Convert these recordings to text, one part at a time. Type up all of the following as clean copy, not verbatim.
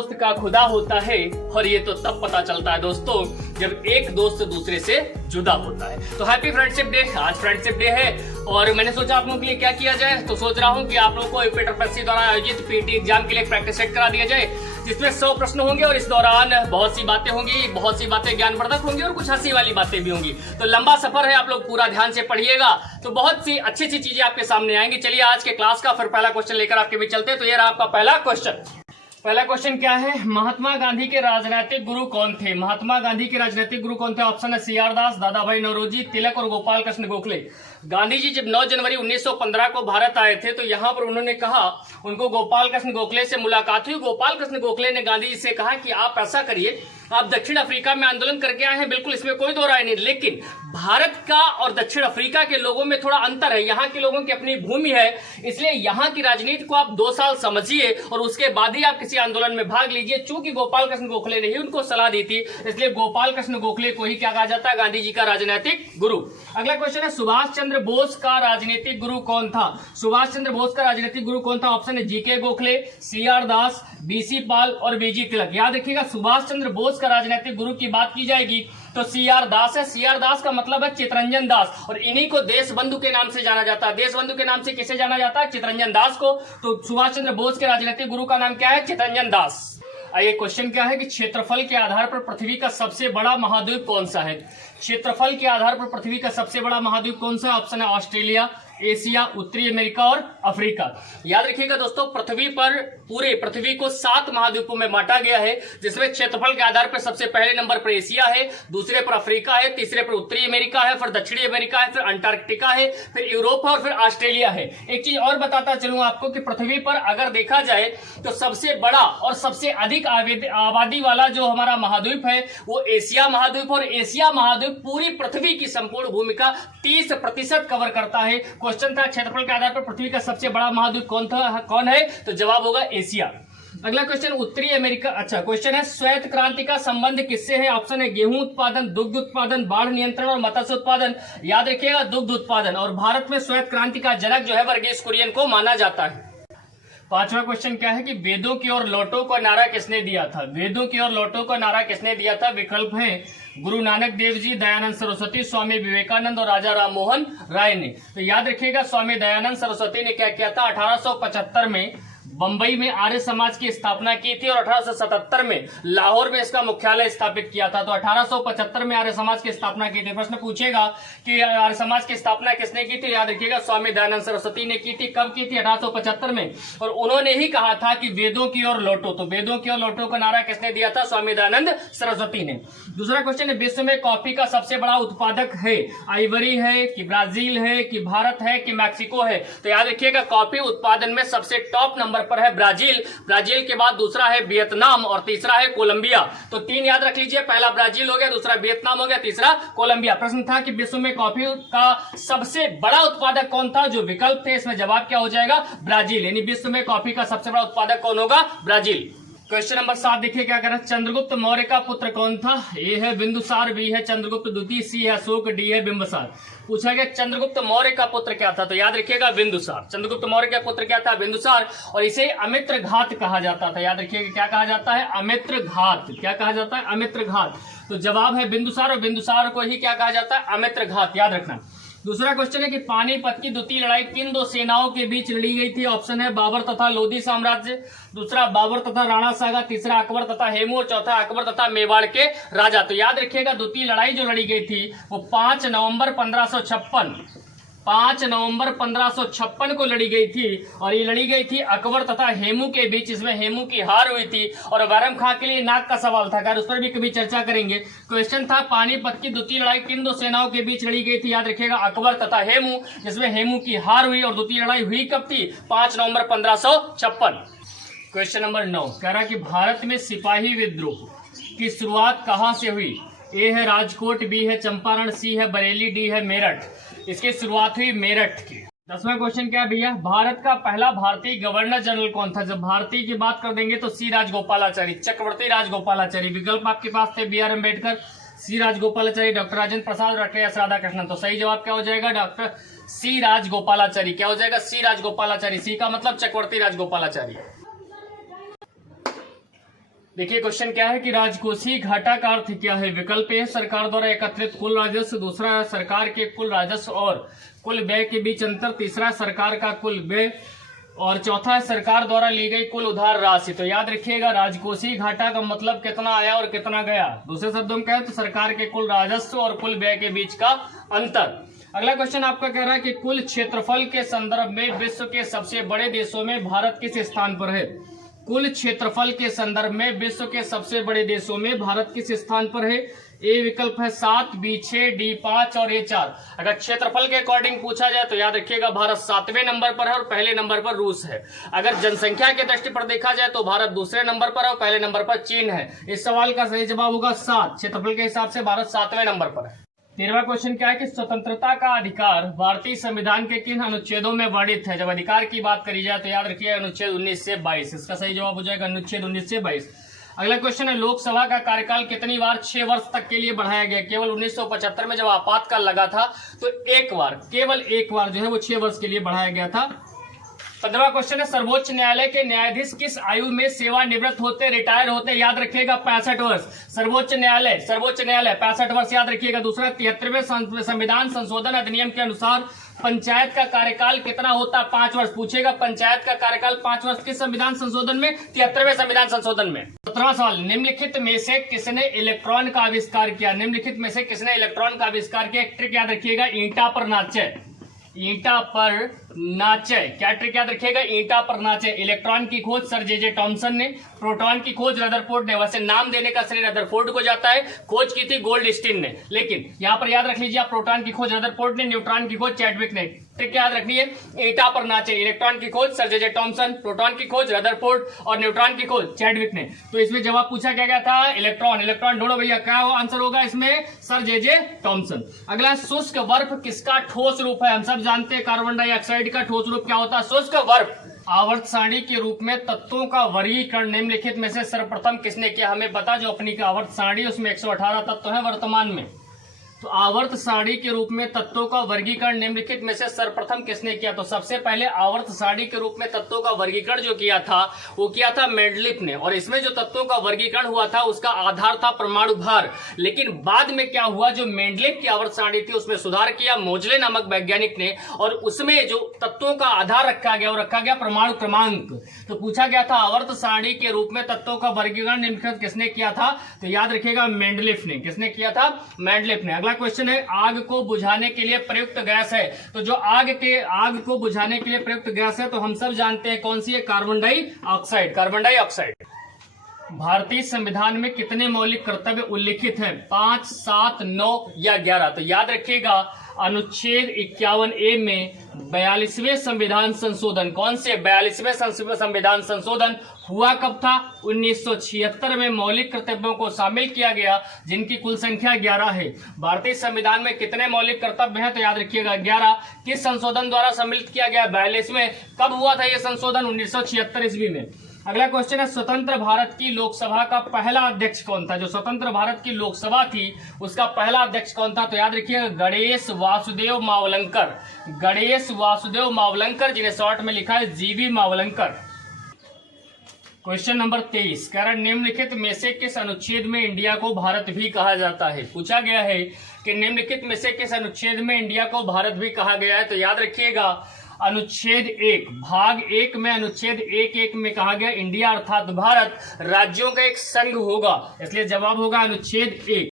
दोस्त का खुदा होता है और ये तो तब पता चलता है दोस्तों जब एक दोस्त दूसरे से जुदा होता है। तो हैप्पी फ्रेंडशिप डे। आज फ्रेंडशिप डे है और मैंने सोचा आप लोगों के लिए क्या किया जाए, तो सोच रहा हूं कि आप लोगों को पेटर प्रेस द्वारा आयोजित पीटी एग्जाम के लिए प्रैक्टिस सेट करा दिया जाए, जिसमें 100 प्रश्न होंगे और इस दौरान बहुत सी बातें होंगी, बहुत सी बातें ज्ञानवर्धक होंगी और कुछ हंसी वाली बातें भी होंगी। तो लंबा सफर है, आप लोग पूरा ध्यान से पढ़िएगा तो बहुत सी अच्छी अच्छी चीजें आपके सामने आएंगी। चलिए आज के क्लास का फिर पहला क्वेश्चन लेकर आपके बीच चलते हैं। तो ये रहा आपका पहला क्वेश्चन। पहला क्वेश्चन क्या है, महात्मा गांधी के राजनीतिक गुरु कौन थे? महात्मा गांधी के राजनीतिक गुरु कौन थे? ऑप्शन है CR दास, दादा भाई नौरोजी, तिलक और गोपाल कृष्ण गोखले। गांधी जी जब 9 जनवरी 1915 को भारत आए थे तो यहाँ पर उन्होंने कहा, उनको गोपाल कृष्ण गोखले से मुलाकात हुई। गोपाल कृष्ण गोखले ने गांधी जी से कहा कि आप ऐसा करिए, आप दक्षिण अफ्रीका में आंदोलन करके आए हैं, बिल्कुल इसमें कोई दो राय नहीं, लेकिन भारत का और दक्षिण अफ्रीका के लोगों में थोड़ा अंतर है। यहाँ के लोगों की अपनी भूमि है, इसलिए यहाँ की राजनीति को आप 2 साल समझिए और उसके बाद ही आप किसी आंदोलन में भाग लीजिए। चूंकि गोपाल कृष्ण गोखले ने ही उनको सलाह दी थी, इसलिए गोपाल कृष्ण गोखले को ही क्या कहा जाता है? गांधी जी का राजनीतिक गुरु। अगला क्वेश्चन है, सुभाष चंद्र बोस का राजनीतिक गुरु कौन था? सुभाष चंद्र बोस का राजनीतिक गुरु कौन था? ऑप्शन है GK गोखले, CR दास, BC पाल और BG तिलक। याद रखिएगा, सुभाष चंद्र बोस का राजनीतिक गुरु की बात की जाएगी तो CR दास है। CR दास का मतलब है चितरंजन दास और इन्हीं को देश बंधु के नाम से जाना जाता है। देश बंधु के नाम से किसे जाना जाता है? चितरंजन दास को। तो सुभाष चंद्र बोस के राजनीतिक गुरु का नाम क्या है? चितरंजन दास। आइए क्वेश्चन क्या है कि क्षेत्रफल के आधार पर पृथ्वी का सबसे बड़ा महाद्वीप कौन सा है? क्षेत्रफल के आधार पर पृथ्वी का सबसे बड़ा महाद्वीप कौन सा है? ऑप्शन है ऑस्ट्रेलिया, एशिया, उत्तरी अमेरिका और अफ्रीका। याद रखिएगा दोस्तों, पृथ्वी पर पूरे पृथ्वी को 7 महाद्वीपों में बांटा गया है, जिसमें क्षेत्रफल के आधार पर सबसे पहले नंबर पर एशिया है, दूसरे पर अफ्रीका है, तीसरे पर उत्तरी अमेरिका है, फिर दक्षिणी अमेरिका है, फिर अंटार्कटिका है, फिर यूरोप है और फिर ऑस्ट्रेलिया है। एक चीज और बताता चलूं आपको कि पृथ्वी पर अगर देखा जाए तो सबसे बड़ा और सबसे अधिक आबादी वाला जो हमारा महाद्वीप है वो एशिया महाद्वीप, और एशिया महाद्वीप पूरी पृथ्वी की संपूर्ण भूमि का 30% कवर करता है। क्वेश्चन था क्षेत्रफल के आधार पर पृथ्वी का सबसे बड़ा महाद्वीप कौन है? तो जवाब होगा एशिया। अगला क्वेश्चन, उत्तरी अमेरिका। अच्छा क्वेश्चन है, श्वेत क्रांति का संबंध किससे है? ऑप्शन है गेहूं उत्पादन, दुग्ध उत्पादन, बाढ़ नियंत्रण और मत्स्य उत्पादन। याद रखिएगा दुग्ध उत्पादन। और भारत में श्वेत क्रांति का जनक जो है वर्गीस कुरियन को माना जाता है। पांचवा क्वेश्चन क्या है कि वेदों की ओर लौटो का नारा किसने दिया था? वेदों की ओर लौटो का नारा किसने दिया था? विकल्प है गुरु नानक देव जी, दयानंद सरस्वती, स्वामी विवेकानंद और राजा राम मोहन राय ने। तो याद रखिएगा स्वामी दयानंद सरस्वती ने क्या किया था? 1875 में बंबई में आर्य समाज की स्थापना की थी और 1877 में लाहौर में इसका मुख्यालय स्थापित किया था। तो 1875 में आर्य समाज की स्थापना की थी। प्रश्न पूछेगा कि आर्य समाज की स्थापना किसने की थी? याद रखिएगा स्वामी दयानंद सरस्वती ने की थी। कब की थी? 1875 में। और उन्होंने ही कहा था कि वेदों की ओर लौटो। तो वेदों की ओर लौटो का नारा किसने दिया था? स्वामी दयानंद सरस्वती ने। दूसरा क्वेश्चन है, विश्व में कॉफी का सबसे बड़ा उत्पादक है? आइवरी है कि ब्राजील है कि भारत है कि मैक्सिको है? तो याद रखिएगा कॉफी उत्पादन में सबसे टॉप नंबर पर है ब्राजील। ब्राजील के बाद दूसरा है वियतनाम और तीसरा है कोलंबिया। तो 3 याद रख लीजिए, पहला ब्राजील हो गया, दूसरा वियतनाम हो गया, तीसरा कोलंबिया। प्रश्न था कि विश्व में कॉफी का सबसे बड़ा उत्पादक कौन था? जो विकल्प थे इसमें जवाब क्या हो जाएगा? ब्राजील। यानी विश्व में कॉफी का सबसे बड़ा उत्पादक कौन होगा? ब्राजील। क्वेश्चन नंबर 7 देखिए क्या कह रहा है, चंद्रगुप्त मौर्य का पुत्र कौन था? ए है बिंदुसार, बी है चंद्रगुप्त द्वितीय, सी है अशोक, डी है बिंबिसार। पूछा गया चंद्रगुप्त मौर्य का पुत्र क्या था? तो याद रखिएगा बिंदुसार। चंद्रगुप्त मौर्य का पुत्र क्या था? बिंदुसार। और इसे अमित्र घात कहा जाता था। याद रखिएगा क्या कहा जाता है? अमित्र घात। क्या कहा जाता है? अमित्र घात। तो जवाब है बिंदुसार और बिंदुसार को ही क्या कहा जाता है? अमित्र घात। याद रखना। दूसरा क्वेश्चन है कि पानीपत की द्वितीय लड़ाई किन 2 सेनाओं के बीच लड़ी गई थी? ऑप्शन है बाबर तथा लोधी साम्राज्य, दूसरा बाबर तथा राणा सागा, तीसरा अकबर तथा हेमू और चौथा अकबर तथा मेवाड़ के राजा। तो याद रखिएगा द्वितीय लड़ाई जो लड़ी गई थी वो 5 नवंबर 1556 को लड़ी गई थी और ये लड़ी गई थी अकबर तथा हेमू के बीच। इसमें हेमू की हार हुई थी और वरम खां के लिए नाक का सवाल था, उस पर भी कभी चर्चा करेंगे। क्वेश्चन था पानीपत की द्वितीय लड़ाई किन 2 सेनाओं के बीच लड़ी गई थी? याद रखिएगा अकबर तथा हेमू, जिसमें हेमू की हार हुई और द्वितीय लड़ाई हुई कब थी? 5 नवंबर 1556। क्वेश्चन नंबर 9 कह रहा कि भारत में सिपाही विद्रोह की शुरुआत कहां से हुई? ए है राजकोट, बी है चंपारण, सी है बरेली, डी है मेरठ। इसकी शुरुआत हुई मेरठ की। 10वां क्वेश्चन क्या भैया, भारत का पहला भारतीय गवर्नर जनरल कौन था? जब भारतीय की बात कर देंगे तो सी राजगोपालाचारी, चक्रवर्ती राजगोपालाचारी। विकल्प आपके पास थे B R Ambedkar, C Rajagopalachari, doctor Rajendra Prasad, doctor S Radhakrishnan. तो सही जवाब क्या हो जाएगा? Doctor C Rajagopalachari. क्या हो जाएगा? सी राजगोपालाचारी। सी का मतलब चक्रवर्ती राजगोपालाचारी। देखिए क्वेश्चन क्या है कि राजकोषीय घाटा का अर्थ क्या है। विकल्प ए सरकार द्वारा एकत्रित कुल राजस्व, दूसरा सरकार के कुल राजस्व और कुल व्यय के बीच अंतर, तीसरा सरकार का कुल व्यय और चौथा है सरकार द्वारा ली गई कुल उधार राशि। तो याद रखिएगा राजकोषीय घाटा का मतलब कितना आया और कितना गया। दूसरे शब्दों में कहें तो सरकार के कुल राजस्व और कुल व्यय के बीच का अंतर। अगला क्वेश्चन आपका कह रहा है कि कुल क्षेत्रफल के संदर्भ में विश्व के सबसे बड़े देशों में भारत किस स्थान पर है। कुल क्षेत्रफल के संदर्भ में विश्व के सबसे बड़े देशों में भारत किस स्थान पर है। ए विकल्प है 7, बी 6, डी 5 और ए 4। अगर क्षेत्रफल के अकॉर्डिंग पूछा जाए तो याद रखिएगा भारत 7वें नंबर पर है और पहले नंबर पर रूस है। अगर जनसंख्या की दृष्टि पर देखा जाए तो भारत दूसरे नंबर पर है और पहले नंबर पर चीन है। इस सवाल का सही जवाब होगा 7। क्षेत्रफल के हिसाब से भारत 7वें नंबर पर है। 13वां क्वेश्चन क्या है कि स्वतंत्रता का अधिकार भारतीय संविधान के किन अनुच्छेदों में वर्णित है। जब अधिकार की बात करी जाए तो याद रखिए अनुच्छेद 19 से 22। इसका सही जवाब हो जाएगा अनुच्छेद 19 से 22। अगला क्वेश्चन है लोकसभा का कार्यकाल कितनी बार 6 वर्ष तक के लिए बढ़ाया गया। केवल 1975 में जब आपातकाल लगा था तो एक बार, केवल एक बार जो है वो 6 वर्ष के लिए बढ़ाया गया था। 15वां क्वेश्चन है सर्वोच्च न्यायालय के न्यायाधीश किस आयु में सेवानिवृत्त होते, रिटायर होते। याद रखिएगा 65 वर्ष। सर्वोच्च न्यायालय 65 वर्ष याद रखिएगा। दूसरा 73वें संविधान संशोधन अधिनियम के अनुसार पंचायत का कार्यकाल कितना होता है, 5 वर्ष। पूछेगा पंचायत का कार्यकाल 5 वर्ष किस संविधान संशोधन में, 73वें संविधान संशोधन में। 17वां सवाल निम्नलिखित में से किसने इलेक्ट्रॉन का आविष्कार किया। निम्नलिखित में से किसने इलेक्ट्रॉन का आविष्कार किया। एक ट्रिक याद रखिएगा ईंटा पर नाचे, ईंटा पर नाचे। क्या ट्रिक याद रखिएगा ईंटा पर नाचे। इलेक्ट्रॉन की खोज सर जे टॉमसन ने, प्रोटॉन की खोज रदरफोर्ड ने। वैसे नाम देने का श्रेय रदरफोर्ड को जाता है, खोज की थी गोल्डस्टीन ने, लेकिन यहाँ पर याद रख लीजिए प्रोटॉन की खोज रदरफोर्ड ने, न्यूट्रॉन की खोज चैडविक ने। ट्रिक याद रखनी है ईंटा पर नाचे। इलेक्ट्रॉन की खोज सर जे टॉमसन, प्रोटॉन की खोज रदरफोर्ड और न्यूट्रॉन की खोज चैडविक ने। तो इसमें जवाब पूछा क्या गया था इलेक्ट्रॉन। इलेक्ट्रॉन ढूंढो भैया, क्या आंसर होगा इसमें, सर जे टॉमसन। अगला शुष्क बर्फ किसका ठोस रूप है। हम सब जानते हैं कार्बन डाइऑक्साइड का ठोस रूप क्या होता है, शुष्क बर्फ। आवर्त सारणी के रूप में तत्वों का वर्गीकरण निम्नलिखित में से सर्वप्रथम किसने किया। हमें पता जो अपनी आवर्त सारणी उसमें 118 तत्व है वर्तमान में। तो आवर्त सारणी के रूप में तत्वों का वर्गीकरण निम्नलिखित में से सर्वप्रथम किसने किया। तो सबसे पहले आवर्त सारणी के रूप में तत्वों का वर्गीकरण जो किया था वो किया था मेंडलिफ ने। और इसमें जो तत्वों का वर्गीकरण हुआ था उसका आधार था परमाणु भार। लेकिन बाद में क्या हुआ, जो मेंडलिफ की आवर्त सारणी थी उसमें सुधार किया मोजले नामक वैज्ञानिक ने, और उसमें जो तत्वों का आधार रखा गया वो रखा गया परमाणु क्रमांक। तो पूछा गया था आवर्त सारणी के रूप में तत्वों का वर्गीकरण निम्नलिखित किसने किया था। तो याद रखिएगा मेंडलिफ ने। किसने किया था, मेंडलिफ ने। क्वेश्चन है आग को बुझाने के लिए प्रयुक्त गैस है। तो जो आग को बुझाने के लिए प्रयुक्त गैस है तो हम सब जानते हैं कौन सी है, कार्बन डाइऑक्साइड। Carbon dioxide. भारतीय संविधान में कितने मौलिक कर्तव्य उल्लिखित हैं, 5, 7, 9 या 11। तो याद रखिएगा अनुच्छेद 51A में 42वें संविधान संशोधन, कौन से 42वें संविधान संशोधन हुआ कब था, 1976 में मौलिक कर्तव्यों को शामिल किया गया जिनकी कुल संख्या 11 है। भारतीय संविधान में कितने मौलिक कर्तव्य हैं, तो याद रखिएगा 11। किस संशोधन द्वारा सम्मिलित किया गया, 42वें। कब हुआ था यह संशोधन, 1976 ईस्वी में। अगला क्वेश्चन है स्वतंत्र भारत की लोकसभा का पहला अध्यक्ष कौन था। जो स्वतंत्र भारत की लोकसभा थी उसका पहला अध्यक्ष कौन था। तो याद रखिएगा गणेश वासुदेव मावलंकर। गणेश वासुदेव मावलंकर, जिन्हें शॉर्ट में लिखा है जीवी मावलंकर। क्वेश्चन नंबर 23 कह रहा निम्नलिखित में से किस अनुच्छेद में इंडिया को भारत भी कहा जाता है। पूछा गया है कि निम्नलिखित में से किस अनुच्छेद में इंडिया को भारत भी कहा गया है। तो याद रखिएगा अनुच्छेद 1 भाग 1 में, अनुच्छेद 1 में कहा गया इंडिया अर्थात भारत राज्यों का एक संघ होगा, इसलिए जवाब होगा अनुच्छेद 1।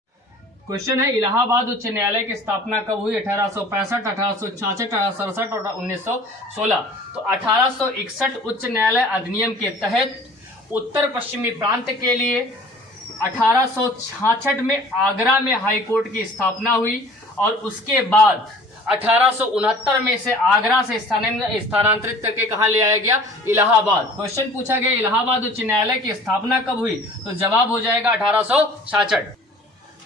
क्वेश्चन है इलाहाबाद उच्च न्यायालय की स्थापना कब हुई, 1865, 1866, 1867 और 1916। तो 1861 उच्च न्यायालय अधिनियम के तहत उत्तर पश्चिमी प्रांत के लिए 1866 में आगरा में हाईकोर्ट की स्थापना हुई और उसके बाद 1869 में से आगरा से स्थानांतरित करके कहां ले आया गया, इलाहाबाद। क्वेश्चन पूछा गया इलाहाबाद उच्च न्यायालय की स्थापना कब हुई, तो जवाब हो जाएगा 1866।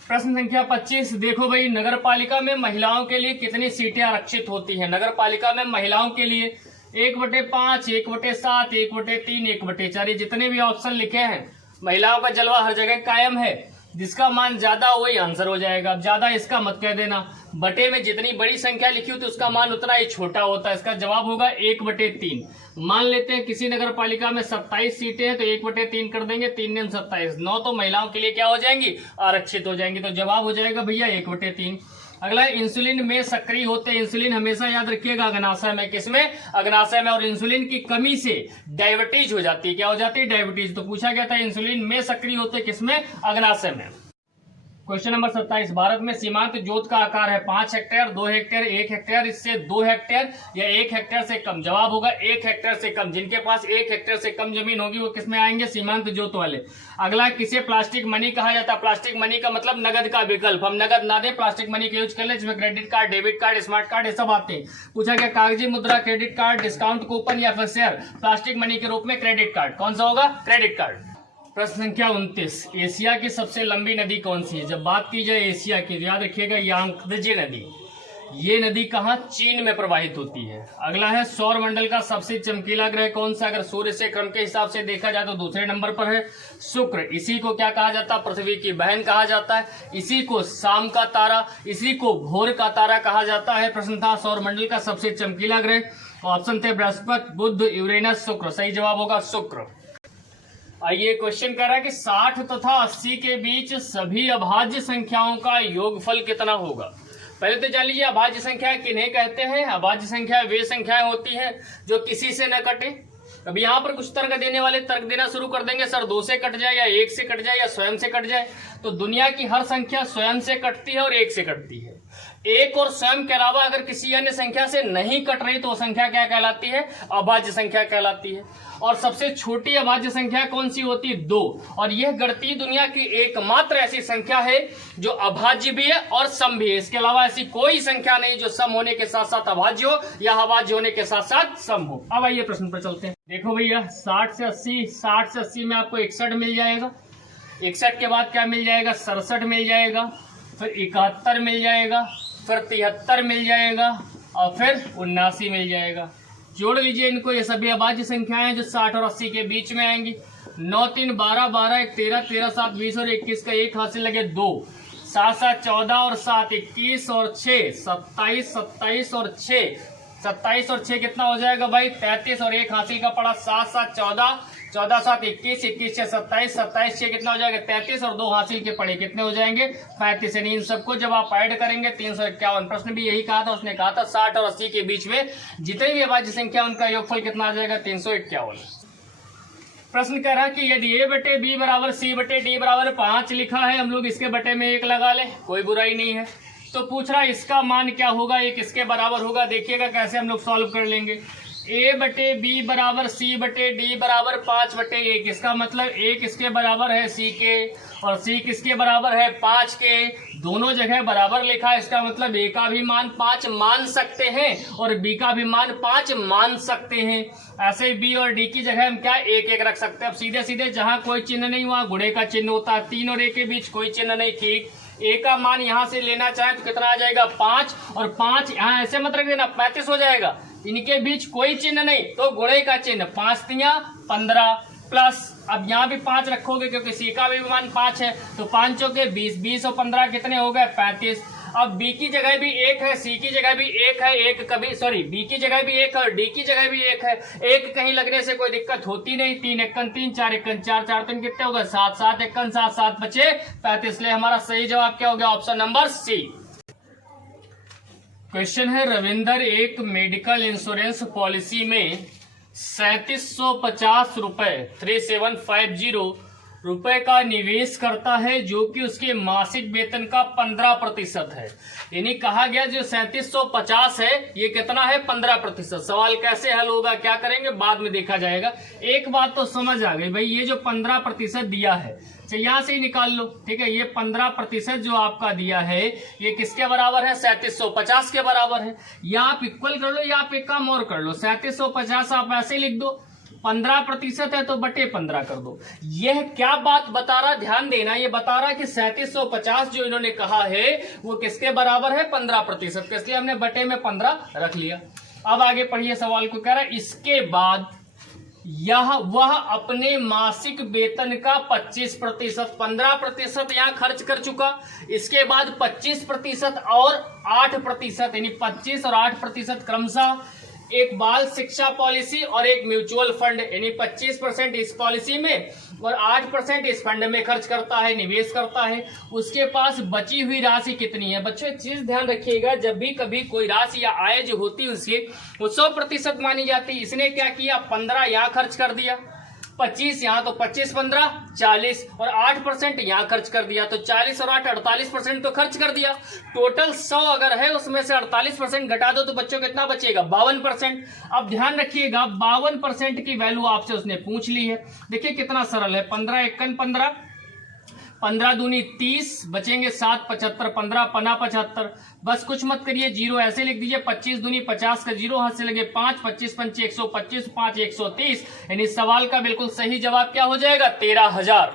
प्रश्न संख्या 25 देखो भाई, नगर पालिका में महिलाओं के लिए कितनी सीटें आरक्षित होती हैं। नगर पालिका में महिलाओं के लिए 1/5, 1/7, 1/3, 1/4, जितने भी ऑप्शन लिखे हैं महिलाओं का जलवा हर जगह कायम है। जिसका मान ज्यादा वही आंसर हो जाएगा। अब ज्यादा इसका मत कह देना, बटे में जितनी बड़ी संख्या लिखी होती है उसका मान उतना ही छोटा होता है। इसका जवाब होगा 1/3। मान लेते हैं किसी नगर पालिका में 27 सीटें हैं तो 1/3 कर देंगे, 3 दिन 27, 9 तो महिलाओं के लिए क्या हो जाएंगी, आरक्षित हो जाएंगी। तो जवाब हो जाएगा भैया 1/3। अगला इंसुलिन में सक्रिय होते हैं। इंसुलिन हमेशा याद रखिएगा अग्नाशय में, किसमें, अग्नाशय में। और इंसुलिन की कमी से डायबिटीज हो जाती है। क्या हो जाती है, डायबिटीज। तो पूछा गया था इंसुलिन में सक्रिय होते हैं किसमें, अग्नाशय में। क्वेश्चन नंबर 27, भारत में सीमांत जोत का आकार है 5 हेक्टेयर, 2 हेक्टेयर, 1 हेक्टेयर, इससे 2 हेक्टेयर या 1 हेक्टेयर से कम। जवाब होगा 1 हेक्टेयर से कम। जिनके पास 1 हेक्टेयर से कम जमीन होगी वो किसमें आएंगे, सीमांत जोत वाले। अगला, किसे प्लास्टिक मनी कहा जाता है। प्लास्टिक मनी का मतलब नगद का विकल्प। हम नगद ना दे, प्लास्टिक मनी का यूज कर ले, जिसमें credit card, debit card, smart card ये सब आते हैं। पूछा गया कागजी मुद्रा, क्रेडिट कार्ड, डिस्काउंट कूपन या फिर शेयर। प्लास्टिक मनी के रूप में क्रेडिट कार्ड। कौन सा होगा, क्रेडिट कार्ड। प्रश्न संख्या 29, एशिया की सबसे लंबी नदी कौन सी है। जब बात की जाए एशिया की, याद रखिएगा यांगत्जे नदी। ये नदी कहाँ, चीन में प्रवाहित होती है। अगला है सौर मंडल का सबसे चमकीला ग्रह कौन सा। अगर सूर्य से क्रम के हिसाब से देखा जाए तो दूसरे नंबर पर है शुक्र। इसी को क्या कहा जाता है, पृथ्वी की बहन कहा जाता है। इसी को शाम का तारा, इसी को भोर का तारा कहा जाता है। प्रश्न था सौर मंडल का सबसे चमकीला ग्रह। ऑप्शन थे बृहस्पति, बुध, यूरेनस, शुक्र। सही जवाब होगा शुक्र। आइए क्वेश्चन कह रहा है कि 60 तथा 80 के बीच सभी अभाज्य संख्याओं का योगफल कितना होगा। पहले तो जान लीजिए अभाज्य संख्या किन्हें कहते हैं। अभाज्य संख्या वे संख्याएं होती हैं जो किसी से न कटे। अब यहाँ पर कुछ तर्क देने वाले तर्क देना शुरू कर देंगे, सर 2 से कट जाए या 1 से कट जाए या स्वयं से कट जाए। तो दुनिया की हर संख्या स्वयं से कटती है और 1 से कटती है। 1 और स्वयं के अलावा अगर किसी अन्य संख्या से नहीं कट रही तो वो संख्या क्या कहलाती है, अभाज्य संख्या कहलाती है। और सबसे छोटी अभाज्य संख्या कौन सी होती है, 2। और यह गणितीय दुनिया की एकमात्र ऐसी संख्या है जो अभाज्य भी है और सम भी है। इसके अलावा ऐसी कोई संख्या नहीं जो सम होने के साथ साथ अभाज्य हो या अभाज्य होने के साथ साथ सम हो। अब आइए प्रश्न पर चलते हैं। देखो भैया 60 से 80 में आपको 61 मिल जाएगा। 61 के बाद क्या मिल जाएगा, 67 मिल जाएगा, फिर 71 मिल जाएगा, फिर 73 मिल जाएगा और फिर 79 मिल जाएगा। जोड़ लीजिए इनको, ये सभी अभाज्य संख्याएं जो 60 और 80 के बीच में आएंगी। 9 3 12 12 1 13 13 7 20 और 21 का 1 हासिल लगे 2, 7 7 14 और 7 21 और 6 27 27 और 6 27 और 6 कितना हो जाएगा भाई, 33 और 1 हासिल का पड़ा 7 7 14 14 7 21 21 6 27 27 6 कितना हो जाएगा 33 और 2 हासिल के पड़े कितने हो जाएंगे 35। यानी इन सबको जब आप ऐड करेंगे 351। प्रश्न भी यही कहा था, उसने कहा था 60 और 80 के बीच में जितनी भी अभाज्य संख्या उनका योगफल कितना आ जाएगा 351। प्रश्न कह रहा है कि यदि a/b बराबर c/d बराबर 5 लिखा है, हम लोग इसके बटे में 1 लगा ले, कोई बुराई नहीं है। तो पूछ रहा है इसका मान क्या होगा, 1 किसके बराबर होगा। देखिएगा कैसे हम लोग सॉल्व कर लेंगे। a/b बराबर c/d बराबर 5/1। इसका मतलब a किसके बराबर है, c के, और c किसके बराबर है 5 के। दोनों जगह बराबर लिखा है, इसका मतलब a का भी मान 5 मान सकते हैं और b का भी मान 5 मान सकते हैं। ऐसे ही b और d की जगह हम क्या 1 1 रख सकते हैं। अब सीधे सीधे जहां कोई चिन्ह नहीं वहां गुणे का चिन्ह होता है। 3 और a के बीच कोई चिन्ह नहीं, ठीक। a का मान यहां से लेना चाहे तो कितना आ जाएगा 5, और 5 यहां ऐसे मत रख देना 35 हो जाएगा। इनके बीच कोई चिन्ह नहीं तो गुणे का चिन्ह, 5 तिया 15 प्लस, अब यहाँ भी 5 रखोगे क्योंकि सी का भी मान 5 है, तो 5 के 20, 20 और 15 कितने हो गए 35। अब बी की जगह भी 1 है, सी की जगह भी 1 है, एक कभी सॉरी बी की जगह भी 1 है और डी की जगह भी 1 है। 1 कहीं लगने से कोई दिक्कत होती नहीं। 3 1 3 4 1 4 4 3 कितने हो गए 7 7 1 7 7 बचे 35। इसलिए हमारा सही जवाब क्या हो गया, ऑप्शन नंबर सी। क्वेश्चन है रविंदर एक मेडिकल इंश्योरेंस पॉलिसी में 3750 रुपए 3750 रुपए का निवेश करता है जो कि उसके मासिक वेतन का 15% है। यानी कहा गया जो 3750 है ये कितना है 15%। सवाल कैसे हल होगा क्या करेंगे बाद में देखा जाएगा। एक बात तो समझ आ गई भाई, ये जो 15% दिया है चलिए यहां से ही निकाल लो, ठीक है। ये 15% जो आपका दिया है ये किसके बराबर है 3750 के बराबर है। या आप इक्वल कर लो या आप एक काम और कर लो, 3750 आप ऐसे लिख दो, 15% है तो बटे 15 कर दो। यह क्या बात बता रहा, ध्यान देना, ये बता रहा कि 3750 जो इन्होंने कहा है वो किसके बराबर है 15%, इसलिए हमने बटे में 15 रख लिया। अब आगे पढ़िए सवाल को, कह रहा है इसके बाद वह अपने मासिक वेतन का 25%, 15% यहाँ खर्च कर चुका। इसके बाद 25% और 8%, यानी 25 और 8% क्रमशः एक बाल शिक्षा पॉलिसी और एक म्यूचुअल फंड, यानी 25% इस पॉलिसी में और 8% इस फंड में खर्च करता है, निवेश करता है। उसके पास बची हुई राशि कितनी है? बच्चों एक चीज ध्यान रखिएगा, जब भी कभी कोई राशि या आय जो होती है उसकी वो 100% मानी जाती है। इसने क्या किया, 15 यहाँ खर्च कर दिया, 25 यहाँ, तो 25 15 40 और 8% यहाँ खर्च कर दिया, तो 40 और 8 48% तो खर्च कर दिया। टोटल 100 अगर है उसमें से 48% घटा दो तो बच्चों कितना बचेगा? 52%। अब ध्यान रखिएगा 52% की वैल्यू आपसे उसने पूछ ली है। देखिए कितना सरल है, 15 एकन 15, 15 दूनी 30, बचेंगे 7 75, 15 पना 75। बस कुछ मत करिए, जीरो ऐसे लिख दीजिए, 25 दूनी 50 का जीरो हाथ से लगे 5, 25 पंचे 125, 5 130, यानी सवाल का बिल्कुल सही जवाब क्या हो जाएगा? 13,000।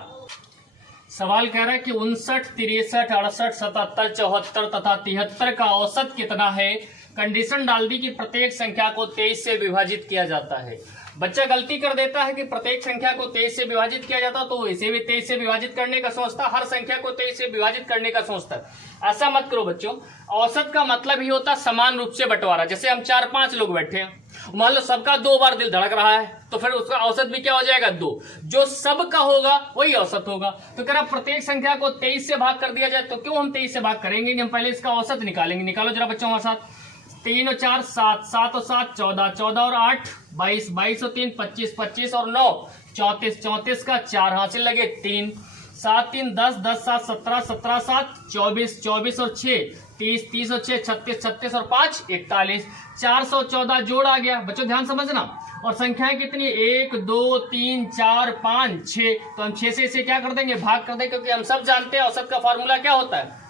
सवाल कह रहा है कि 59, 63, 68, 77, 74 तथा 73 का औसत कितना है? कंडीशन डाल दी कि प्रत्येक संख्या को 23 से विभाजित किया जाता है। बच्चा गलती कर देता है कि प्रत्येक संख्या को 23 से विभाजित किया जाता, तो इसे भी 23 से विभाजित करने का सोचता, हर संख्या को 23 से विभाजित करने का सोचता। ऐसा मत करो बच्चों। औसत का मतलब ही होता समान रूप से बंटवारा। जैसे हम 4-5 लोग बैठे हैं, मान लो सबका 2 बार दिल धड़क रहा है, तो फिर उसका औसत भी क्या हो जाएगा? 2। जो सबका होगा वही औसत होगा। तो कह रहा प्रत्येक संख्या को 23 से भाग कर दिया जाए, तो क्यों हम 23 से भाग करेंगे? हम पहले इसका औसत निकालेंगे। निकालो जरा बच्चों हमारे साथ। 3 और 4 7, 7 और 7 14, 14 और 8 22, 22 और 3 25, 25 और 9 34, 34 का 4 हाथ से लगे 3, 7 3 10, 10 7 17, 17 7 24, 24 और 6 30, 30 और 6 36, 36 और 5 41, 414 जोड़ आ गया। बच्चों ध्यान समझना। और संख्याएं कितनी? 1 2 3 4 5 6। तो हम 6 से इसे क्या कर देंगे? भाग कर देंगे, क्योंकि हम सब जानते हैं औसत का फॉर्मूला क्या होता है,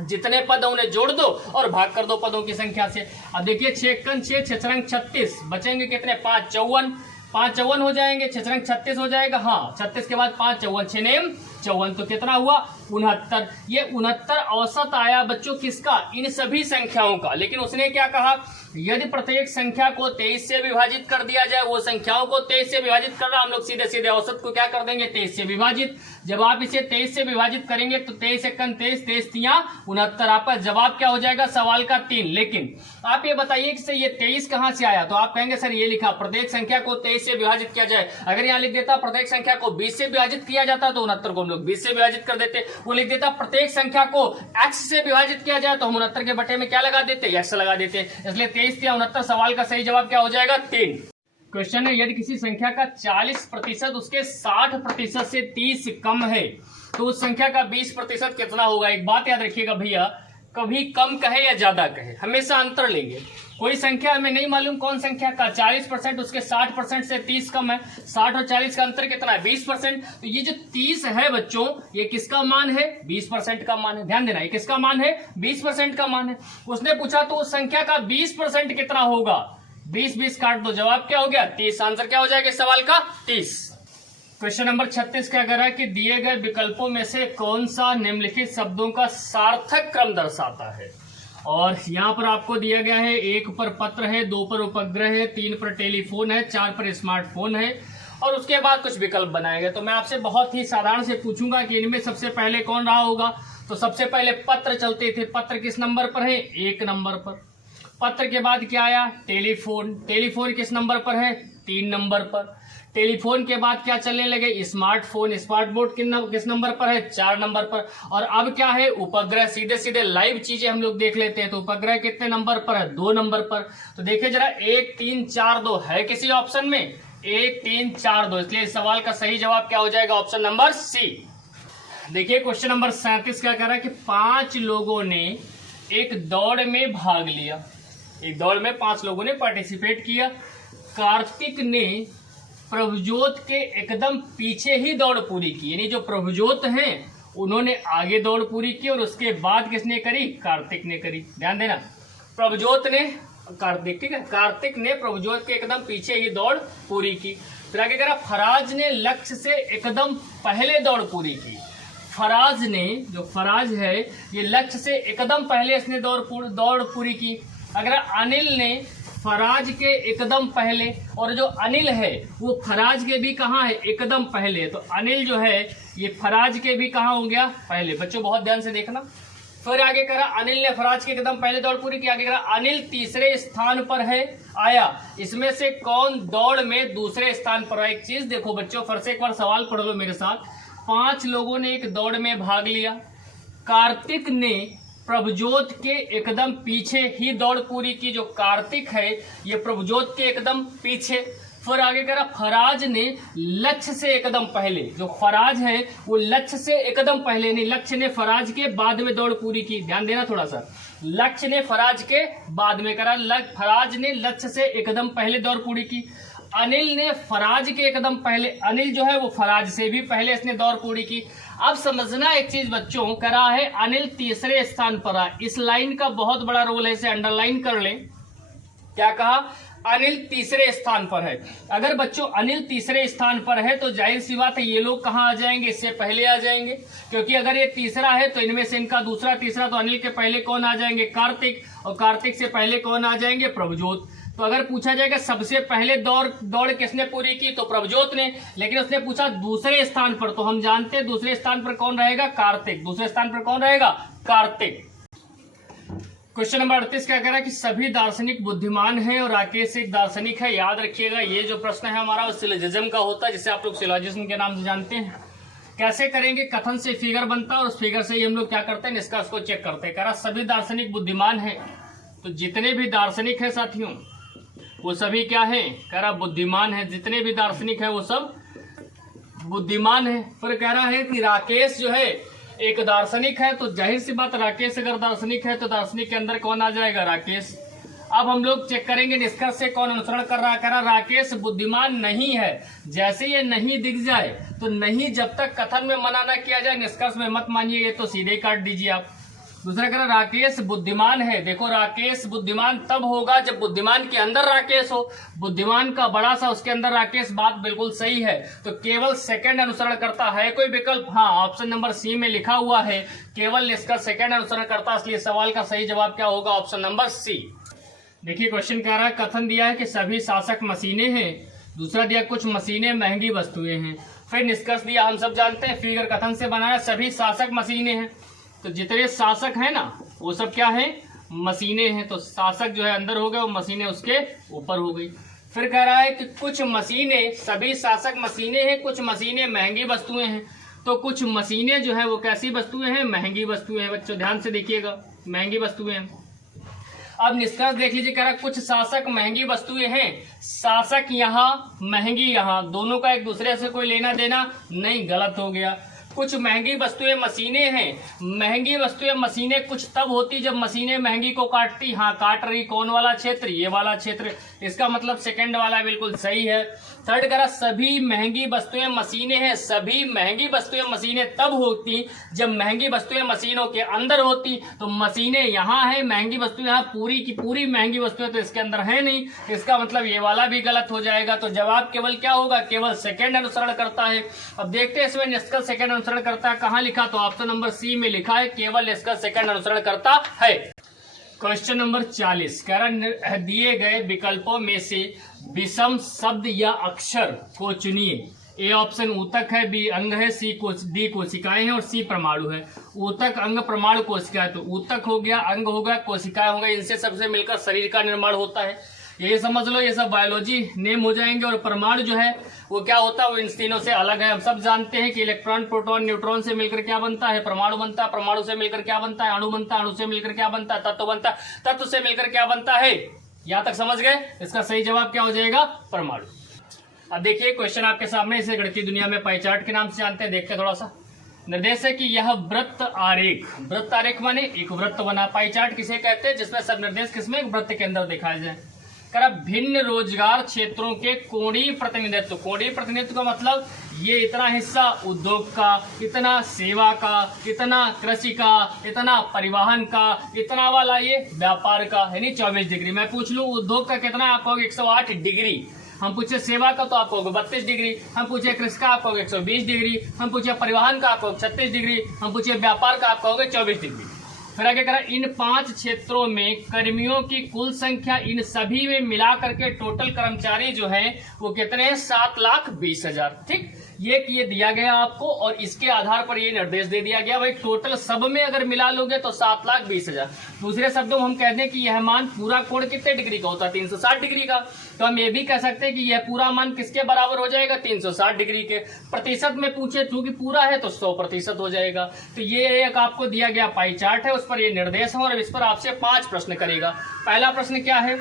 जितने पद उन्हें जोड़ दो और भाग कर दो पदों की संख्या से। अब देखिए 6 कन 6, 6 36, बचेंगे कितने? 5 54, 5 54 हो जाएंगे, 6 36 हो जाएगा। हाँ 36 के बाद 5 54, 6 नेम 54, तो कितना हुआ? 69। ये 69 औसत आया बच्चों किसका? इन सभी संख्याओं का। लेकिन उसने क्या कहा, यदि प्रत्येक संख्या को 23 से विभाजित कर दिया जाए, वो संख्याओं को 23 से विभाजित कर रहा, हम लोग सीधे सीधे औसत को क्या कर देंगे? 23 से विभाजित। जब आप इसे 23 से विभाजित करेंगे तो 23 एकन 23, 23 तिया 69। आपका जवाब क्या हो जाएगा? सवाल का 3। लेकिन आप ये बताइए कि ये 23 कहां से आया? तो आप कहेंगे सर ये लिखा प्रत्येक संख्या को 23 से विभाजित किया जाए। अगर यहाँ लिख देता प्रत्येक संख्या को 20 से विभाजित किया जाता तो 69 को हम लोग 20 से विभाजित कर देते। वो लिख देता प्रत्येक संख्या को x से विभाजित किया जाए तो हम 69 के बटे में क्या लगा देते? x लगा देते। इसलिए 23 या 69, सवाल का सही जवाब क्या हो जाएगा? 3। क्वेश्चन है, यदि किसी संख्या का 40% उसके 60% से 30 कम है तो उस संख्या का 20% कितना होगा? एक बात याद रखिएगा भैया, कभी कम कहे या ज्यादा कहे, हमेशा अंतर लेंगे। कोई संख्या हमें नहीं मालूम कौन संख्या का 40% उसके 60% से 30 कम है, 60 और 40 का अंतर कितना है? 20%। तो ये जो 30 है बच्चों, ये किसका मान है? 20% का मान है। ध्यान देना, ये किसका मान है? 20% का मान है। उसने पूछा तो उस संख्या का 20% कितना होगा? 20 काट दो, जवाब क्या हो गया? 30। आंसर क्या हो जाएगा सवाल का? 30। क्वेश्चन नंबर 36 क्या कर रहा है कि दिए गए विकल्पों में से कौन सा निम्नलिखित शब्दों का सार्थक क्रम दर्शाता है? और यहाँ पर आपको दिया गया है 1 पर पत्र है, 2 पर उपग्रह है, 3 पर टेलीफोन है, 4 पर स्मार्टफोन है और उसके बाद कुछ विकल्प बनाए गए। तो मैं आपसे बहुत ही साधारण से पूछूंगा कि इनमें सबसे पहले कौन रहा होगा? तो सबसे पहले पत्र चलते थे। पत्र किस नंबर पर है? 1 नंबर पर। पत्र के बाद क्या आया? टेलीफोन। टेलीफोन किस नंबर पर है? 3 नंबर पर। टेलीफोन के बाद क्या चलने लगे? स्मार्टफोन। स्मार्टफोन किस नंबर पर है? 4 नंबर पर। और अब क्या है? उपग्रह। सीधे सीधे लाइव चीजें हम लोग देख लेते हैं। तो उपग्रह कितने नंबर पर है? 2 नंबर पर। तो देखिए जरा 1 3 4 2 है किसी ऑप्शन में? 1 3 4 2। इसलिए इस सवाल का सही जवाब क्या हो जाएगा? Option number C. देखिए क्वेश्चन नंबर 37 क्या कह रहा है कि 5 लोगों ने एक दौड़ में भाग लिया। एक दौड़ में 5 लोगों ने पार्टिसिपेट किया। कार्तिक ने प्रभुजोत के एकदम पीछे ही दौड़ पूरी की, यानी जो प्रभुजोत हैं उन्होंने आगे दौड़ पूरी की और उसके बाद किसने करी? कार्तिक ने करी। ध्यान देना, प्रभुजोत ने कार्तिक, ठीक है, कार्तिक ने प्रभुजोत के एकदम पीछे ही दौड़ पूरी की। फिर आगे कह रहा फराज ने लक्ष्य से एकदम पहले दौड़ पूरी की। फराज ने, जो फराज है ये लक्ष्य से एकदम पहले इसने दौड़ पूरी की। अगर अनिल ने फराज के एकदम पहले, और जो अनिल है वो फराज के भी कहाँ है, एकदम पहले। तो अनिल जो है ये फराज के भी कहाँ हो गया, पहले। बच्चों बहुत ध्यान से देखना। फिर आगे करा अनिल ने फराज के एकदम पहले दौड़ पूरी की। आगे करा अनिल तीसरे स्थान पर है आया, इसमें से कौन दौड़ में दूसरे स्थान पर आया। एक चीज देखो बच्चों, फिर से एक बार सवाल पढ़ लो मेरे साथ। 5 लोगों ने एक दौड़ में भाग लिया। कार्तिक ने प्रभजोत के एकदम पीछे ही दौड़ पूरी की। जो कार्तिक है ये प्रभजोत के एकदम पीछे। फिर आगे करा फराज ने लक्ष्य से एकदम पहले। जो फराज है वो लक्ष्य से एकदम पहले नहीं, लक्ष्य ने फराज के बाद में दौड़ पूरी की। ध्यान देना थोड़ा सा, लक्ष्य ने फराज के बाद में करा, फराज ने लक्ष्य से एकदम पहले दौड़ पूरी की। अनिल ने फराज के एकदम पहले, अनिल जो है वो फराज से भी पहले इसने दौड़ पूरी की। अब समझना एक चीज बच्चों, करा है अनिल तीसरे स्थान पर है। इस लाइन का बहुत बड़ा रोल है, इसे अंडरलाइन कर लें। क्या कहा, अनिल तीसरे स्थान पर है। अगर बच्चों अनिल तीसरे स्थान पर है तो जाहिर सी बात है ये लोग कहाँ आ जाएंगे, इससे पहले आ जाएंगे। क्योंकि अगर ये तीसरा है तो इनमें से इनका दूसरा तीसरा, तो अनिल के पहले कौन आ जाएंगे, कार्तिक, और कार्तिक से पहले कौन आ जाएंगे, प्रभजोत। तो अगर पूछा जाएगा सबसे पहले दौड़ किसने पूरी की, तो प्रभजोत ने। लेकिन उसने पूछा दूसरे स्थान पर, तो हम जानते हैं दूसरे स्थान पर कौन रहेगा, कार्तिक। दूसरे स्थान पर कौन रहेगा, कार्तिक। क्वेश्चन नंबर 38 क्या कह रहा है कि सभी दार्शनिक बुद्धिमान हैं और राकेश एक दार्शनिक है। याद रखिएगा ये जो प्रश्न है हमारा वो सिलोजिज्म का होता है, जिसे आप लोग सिलोजिज्म के नाम से जानते हैं। कैसे करेंगे, कथन से फिगर बनता है और उस फिगर से ही हम लोग क्या करते हैं, निष्कर्ष को चेक करते हैं। कह रहा सभी दार्शनिक बुद्धिमान हैं, तो जितने भी दार्शनिक हैं साथियों वो सभी क्या है, कह रहा बुद्धिमान है। जितने भी दार्शनिक हैं वो सब बुद्धिमान है। फिर कह रहा है कि राकेश जो है एक दार्शनिक है, तो जाहिर सी बात राकेश अगर दार्शनिक है तो दार्शनिक के अंदर कौन आ जाएगा, राकेश। अब हम लोग चेक करेंगे निष्कर्ष से कौन अनुसरण कर रहा है। कह रहा राकेश बुद्धिमान नहीं है। जैसे ये नहीं दिख जाए तो नहीं, जब तक कथन में मना ना किया जाए निष्कर्ष में मत मानिए, ये तो सीधे काट दीजिए आप। दूसरा कह रहा राकेश बुद्धिमान है। देखो राकेश बुद्धिमान तब होगा जब बुद्धिमान के अंदर राकेश हो, बुद्धिमान का बड़ा सा उसके अंदर राकेश, बात बिल्कुल सही है। तो केवल सेकंड अनुसरण करता है कोई विकल्प, हाँ ऑप्शन नंबर सी में लिखा हुआ है केवल इसका सेकंड अनुसरण करता, इसलिए सवाल का सही जवाब क्या होगा, ऑप्शन नंबर सी। देखिए क्वेश्चन कह रहा है कथन दिया है कि सभी शासक मशीनें हैं। दूसरा दिया कुछ मशीनें महंगी वस्तुएं हैं। फिर निष्कर्ष दिया हम सब जानते हैं, फिगर कथन से बनाया सभी शासक मशीनें हैं। तो जितने शासक हैं ना वो सब क्या है, मशीनें हैं। तो शासक जो है अंदर हो गए, वो मशीनें उसके ऊपर हो गई। फिर कह रहा है कि कुछ मशीनें, सभी शासक मशीनें हैं, कुछ मशीनें महंगी वस्तुएं हैं। तो कुछ मशीनें जो है वो कैसी वस्तुएं हैं, महंगी वस्तुएं हैं। बच्चों ध्यान से देखिएगा, महंगी वस्तुएं हैं। अब निष्कर्ष देख लीजिए, कह रहा कुछ शासक महंगी वस्तुएं हैं, शासक यहाँ महंगी यहाँ, दोनों का एक दूसरे से कोई लेना देना नहीं, गलत हो गया। कुछ महंगी वस्तुएं मशीनें हैं। महंगी वस्तुएं मशीनें कुछ तब होती जब मशीनें महंगी को काटती, हाँ काट रही, कौन वाला क्षेत्र, ये वाला क्षेत्र, इसका मतलब सेकंड वाला बिल्कुल सही है। थर्ड करा सभी महंगी वस्तुएं मशीनें हैं। सभी महंगी वस्तुएं मशीनें तब होती जब महंगी वस्तुएं मशीनों के अंदर होती। तो मशीनें यहाँ है, महंगी वस्तुएं यहाँ पूरी की पूरी महंगी वस्तुएं तो इसके अंदर है नहीं, इसका मतलब ये वाला भी गलत हो जाएगा। तो जवाब केवल क्या होगा, केवल सेकंड अनुसरण करता है। अब देखते हैं इसमें निष्कर्ष सेकंड अनुसरण करता है, कहाँ लिखा, तो ऑप्शन नंबर सी में लिखा है केवल निष्कर्ष सेकंड अनुसरण करता है। क्वेश्चन नंबर 40 कह रहा दिए गए विकल्पों में से विषम शब्द या अक्षर को चुनिए। ए ऑप्शन ऊतक है, बी अंग है, डी कोशिकाएं हैं और सी परमाणु है। ऊतक, अंग, परमाणु, कोशिकाएं, तो ऊतक हो गया, अंग हो गया, कोशिकाएं हो गया, इनसे सबसे मिलकर शरीर का निर्माण होता है। ये समझ लो, ये सब बायोलॉजी नेम हो जाएंगे। और परमाणु जो है वो क्या होता है, वो इन तीनों से अलग है। हम सब जानते हैं कि इलेक्ट्रॉन, प्रोटॉन, न्यूट्रॉन से मिलकर क्या बनता है, परमाणु बनता है। परमाणु से मिलकर क्या बनता है, अणु बनता है। अणु से मिलकर क्या बनता है, तत्व बनता है। तत्व से मिलकर क्या बनता है, यहां तक समझ गए। इसका सही जवाब क्या हो जाएगा, परमाणु। अब देखिए क्वेश्चन आपके सामने, इसे गणितीय दुनिया में पाई चार्ट के नाम से जानते हैं। देखते थोड़ा सा, निर्देश है कि यह वृत्त आरेख, वृत्त आरेख माने एक वृत्त बना। पाई चार्ट किसे कहते हैं, जिसमें सब निर्देश किसमें, वृत्त के अंदर दिखाए जाए। कर भिन्न रोजगार क्षेत्रों के कोणीय प्रतिनिधित्व। कोणीय प्रतिनिधित्व का मतलब ये इतना हिस्सा उद्योग का, इतना सेवा का, इतना कृषि का, इतना परिवहन का, इतना वाला ये व्यापार का, यानी 24 डिग्री। मैं पूछ लूं उद्योग का कितना, आप कहोगे 108 डिग्री। हम पूछे सेवा का तो आप कहोगे 32 डिग्री। हम पूछे कृषि का आप कहोगे 120 डिग्री। हम पूछे परिवहन का आप कहोगे 36 डिग्री। हम पूछे व्यापार का आप कहोगे 24 डिग्री। फिर आगे कह रहा है इन 5 क्षेत्रों में कर्मियों की कुल संख्या, इन सभी में मिला करके टोटल कर्मचारी जो है वो कितने हैं? 7,20,000। ठीक, ये दिया गया आपको और इसके आधार पर ये निर्देश दे दिया गया भाई टोटल सब में अगर मिला लोगे तो 7,20,000। दूसरे शब्दों में हम कहते हैं कि यह मान पूरा कोण कितने डिग्री का होता है? 360 डिग्री का। तो हम ये भी कह सकते हैं कि यह पूरा मान किसके बराबर हो जाएगा? 360 डिग्री के। प्रतिशत में पूछे चूंकि पूरा है तो 100% हो जाएगा। तो ये एक आपको दिया गया पाई चार्ट है, उस पर ये निर्देश है और इस पर आपसे 5 प्रश्न करेगा। पहला प्रश्न क्या है?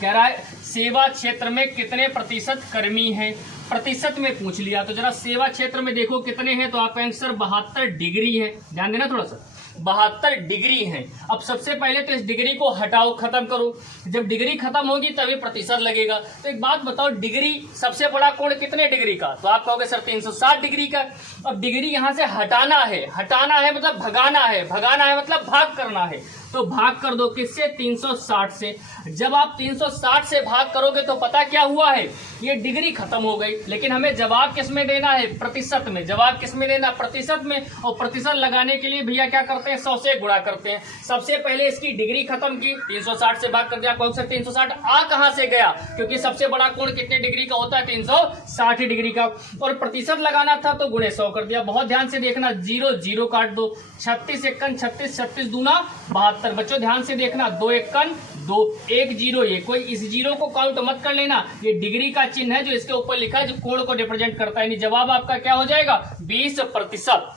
कह रहा है सेवा क्षेत्र में कितने प्रतिशत कर्मी हैं? प्रतिशत में पूछ लिया तो जरा सेवा क्षेत्र में देखो कितने हैं, तो आपका आंसर 72 डिग्री है। ध्यान देना थोड़ा सा, 72 डिग्री है। अब सबसे पहले तो इस डिग्री को हटाओ, खत्म करो। जब डिग्री खत्म होगी तभी प्रतिशत लगेगा। तो एक बात बताओ, डिग्री सबसे बड़ा कोण कितने डिग्री का? तो आप कहोगे सर 360 डिग्री का। अब डिग्री यहां से हटाना है, हटाना है मतलब भगाना है, भगाना है मतलब भाग करना है। तो भाग कर दो किससे? 360 से। जब आप 360 से भाग करोगे तो पता क्या हुआ है? ये डिग्री खत्म हो गई। लेकिन हमें जवाब किस में देना है? प्रतिशत में। जवाब किस में देना? प्रतिशत में। और प्रतिशत लगाने के लिए भैया क्या करते हैं? 100 से गुणा करते हैं। सबसे पहले इसकी डिग्री खत्म की, 360 से भाग कर दिया। कौन सा 360 आ कहां से गया? क्योंकि सबसे बड़ा कोण कितने डिग्री का होता है? 360 डिग्री का। और प्रतिशत लगाना था तो गुणे 100 कर दिया। बहुत ध्यान से देखना, 0 0 काट दो, 36 एकन 36, 36 दूना 72। बच्चों ध्यान से देखना, 2 एकन 2, 1 0, ये कोई इस जीरो को काउंट मत कर लेना। ये डिग्री का चिन्ह है जो इसके ऊपर लिखा है, जो कोण को रिप्रेजेंट करता है। जवाब आपका क्या हो जाएगा? 20%।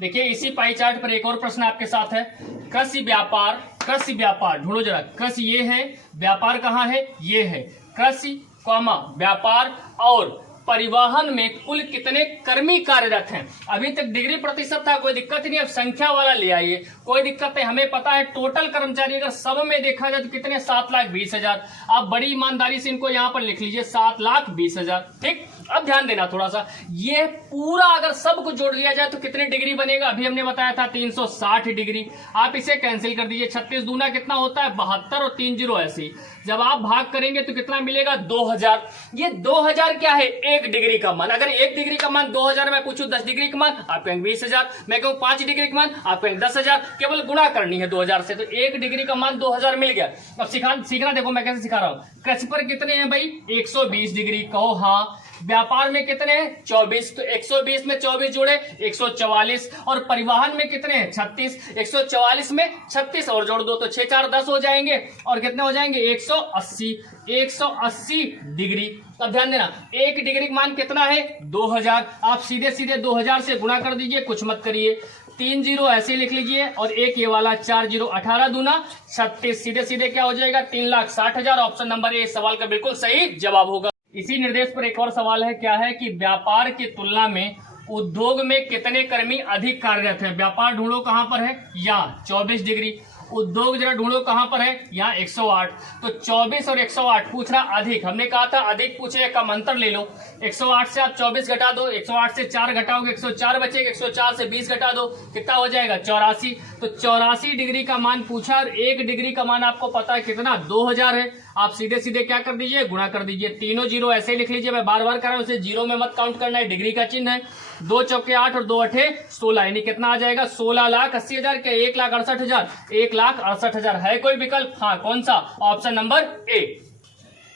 देखिए इसी पाई चार्ट पर एक और प्रश्न आपके साथ है। कृषि व्यापार, कृषि व्यापार ढूंढो जरा। कृषि ये है, व्यापार कहाँ है? ये है। कृषि कॉमा व्यापार और परिवहन में कुल कितने कर्मी कार्यरत हैं? अभी तक डिग्री प्रतिशत था, कोई दिक्कत नहीं। अब संख्या वाला ले आइए, कोई दिक्कत नहीं। हमें पता है टोटल कर्मचारी अगर सब में देखा जाए तो कितने? 7,20,000। आप बड़ी ईमानदारी से इनको यहां पर लिख लीजिए, 7,20,000। ठीक, अब ध्यान देना थोड़ा सा, ये पूरा अगर सब कुछ जोड़ लिया जाए तो कितने डिग्री बनेगा? अभी हमने बताया था 360 डिग्री। आप इसे कैंसिल कर दीजिए, 36 दूना कितना होता है? 72 और 3 0 ऐसे। जब आप भाग करेंगे तो कितना मिलेगा? 2000। ये 2000 क्या है? 1 डिग्री का मान। अगर 1 डिग्री का मान 2000, मैं पूछूं 10 डिग्री का मान, आप कहेंगे 20,000। मैं कहूं 5 डिग्री का मान, आप कहेंगे 10,000। केवल गुणा करनी है 2000 से, तो 1 डिग्री का मान 2000 मिल गया। अब सीखना देखो मैं कैसे सिखा रहा हूं। कृषि पर कितने हैं भाई? 120 डिग्री। कहो हाँ। व्यापार में कितने हैं? 24। तो 120 में 24 जोड़े 144। और परिवहन में कितने हैं? 36। 144 में 36 और जोड़ दो तो 6 4 10 हो जाएंगे। और कितने हो जाएंगे? 180। 180 डिग्री। अब ध्यान देना, 1 डिग्री का मान कितना है? 2000। आप सीधे सीधे 2000 से गुणा कर दीजिए, कुछ मत करिए। 3 0 ऐसे लिख लीजिए और एक ये वाला 4 0, 18 दूना 36। सीधे सीधे क्या हो जाएगा? 3,60,000। ऑप्शन नंबर ए सवाल का बिल्कुल सही जवाब होगा। इसी निर्देश पर एक और सवाल है, क्या है कि व्यापार की तुलना में उद्योग में कितने कर्मी अधिक कार्यरत हैं? व्यापार ढूंढो कहां पर है? यहाँ 24 डिग्री। उद्योग जरा ढूंढो कहां पर है? यहाँ 108। तो 24 और 108 पूछ रहा अधिक। हमने कहा था अधिक पूछे कम, अंतर ले लो। 108 से आप 24 घटा दो, 108 से 4 घटाओगे 104 बचेगा, 104 से 20 घटा दो, कितना हो जाएगा? 84। तो 84 डिग्री का मान पूछा और 1 डिग्री का मान आपको पता है कितना? 2000 है। आप सीधे सीधे क्या कर दीजिए? गुणा कर दीजिए। तीनों 0 ऐसे लिख लीजिए, मैं बार बार कर रहा हूं, उसे 0 में मत काउंट करना है, डिग्री का चिन्ह है। 2 चौके 8 और 2 8 16, यानी कितना आ जाएगा? 16,80,000 क्या? 1,68,000। 1,68,000 है कोई विकल्प? हाँ, कौन सा? Option number A.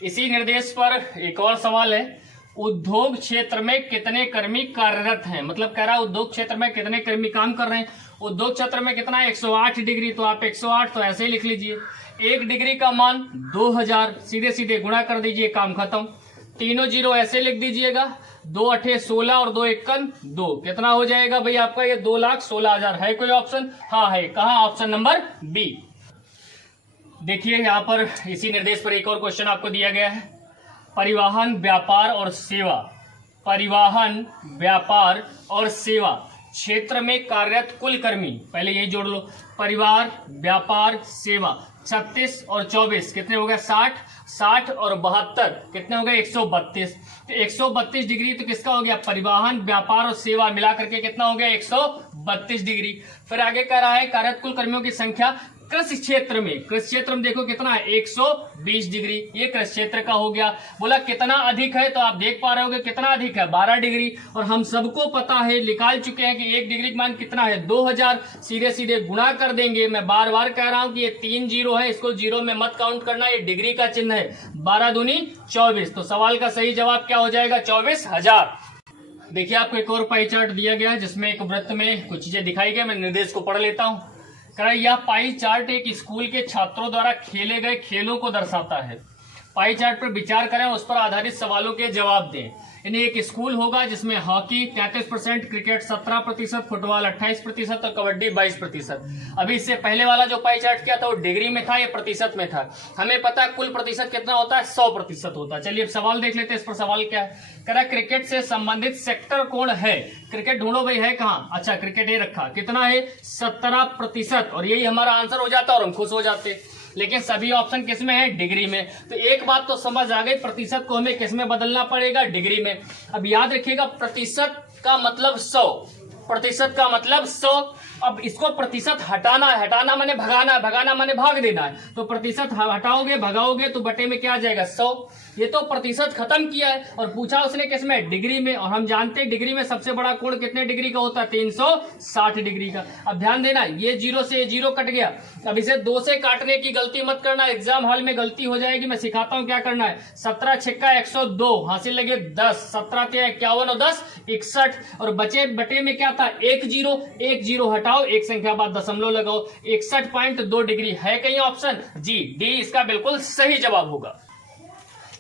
इसी निर्देश पर एक और सवाल है, उद्योग क्षेत्र में कितने कर्मी कार्यरत हैं? मतलब कह रहा है उद्योग क्षेत्र में कितने कर्मी काम कर रहे हैं। उद्योग क्षेत्र में कितना है? 108 डिग्री। तो आप 108 तो ऐसे ही लिख लीजिए। 1 डिग्री का मान 2000। सीधे सीधे गुणा कर दीजिए, काम खत्म। तीनों 0 ऐसे लिख दीजिएगा। 2 8 16 और 2 1 2, कितना हो जाएगा भाई आपका? ये 2,16,000। है कोई ऑप्शन? हाँ है। कहाँ? Option number B. देखिए यहाँ पर इसी निर्देश पर एक और क्वेश्चन आपको दिया गया है, परिवहन व्यापार और सेवा। परिवहन व्यापार और सेवा क्षेत्र में कार्यरत कुल कर्मी, पहले यही जोड़ लो, परिवार व्यापार सेवा 36 और 24 कितने हो गए? 60। 60 और 72 कितने हो गए? 132। तो 132 डिग्री तो किसका हो गया? परिवहन व्यापार और सेवा मिला करके कितना हो गया? 132 डिग्री। फिर आगे कह रहा है कार्यरत कुल कर्मियों की संख्या कृषि क्षेत्र में देखो कितना है 120 डिग्री, ये कृषि क्षेत्र का हो गया। बोला कितना अधिक है, तो आप देख पा रहे होगे कितना अधिक है 12 डिग्री। और हम सबको पता है, निकाल चुके हैं कि 1 डिग्री का मान कितना है 2000। सीधे सीधे गुणा कर देंगे। मैं बार बार कह रहा हूं कि ये 3 जीरो है, इसको जीरो में मत काउंट करना, ये डिग्री का चिन्ह है। 12 दूनी 24, तो सवाल का सही जवाब क्या हो जाएगा 24,000। देखिए आपको एक और पाई चार्ट दिया गया है जिसमें एक वृत्त में कुछ चीजें दिखाई गई। मैं निर्देश को पढ़ लेता हूं। यह पाई चार्ट एक स्कूल के छात्रों द्वारा खेले गए खेलों को दर्शाता है। पाई चार्ट पर विचार करें, उस पर आधारित सवालों के जवाब दें। यानी एक स्कूल होगा जिसमें हॉकी 33%, क्रिकेट 17%, फुटबॉल 28% और कबड्डी 22%। अभी इससे पहले वाला जो पाई चार्ट किया था वो डिग्री में था, ये प्रतिशत में था। हमें पता है कुल प्रतिशत कितना होता है 100% होता है। चलिए अब सवाल देख लेते हैं। इस पर सवाल क्या है, कह रहा है क्रिकेट से संबंधित सेक्टर कौन है। क्रिकेट ढूंढो भाई, है कहाँ। अच्छा क्रिकेट ये रखा, कितना है 17%, और यही हमारा आंसर हो जाता और हम खुश हो जाते। लेकिन सभी ऑप्शन किस में है, डिग्री में। तो एक बात तो समझ आ गई, प्रतिशत को हमें किस में बदलना पड़ेगा, डिग्री में। अब याद रखिएगा प्रतिशत का मतलब 100, प्रतिशत का मतलब 100। अब इसको प्रतिशत हटाना है, हटाना माने भगाना है, भगाना माने भाग देना है। तो प्रतिशत हटाओगे भगाओगे तो बटे में क्या आ जाएगा 100। ये तो प्रतिशत खत्म किया है और पूछा उसने किसमें, डिग्री में। और हम जानते हैं डिग्री में सबसे बड़ा कोण कितने डिग्री का होता है 360 डिग्री का। अब ध्यान देना, ये जीरो से जीरो कट गया। अब इसे 2 से काटने की गलती मत करना, एग्जाम हॉल में गलती हो जाएगी। मैं सिखाता हूं क्या करना है। 17 छक्का 102, हासिल लगे 10, 17 51 और 10 61। और बचे बटे में क्या था 1 जीरो हटाओ, एक संख्या बाद दशमलव लगाओ, 61.2 डिग्री। है कहीं ऑप्शन जी, डी इसका बिल्कुल सही जवाब होगा।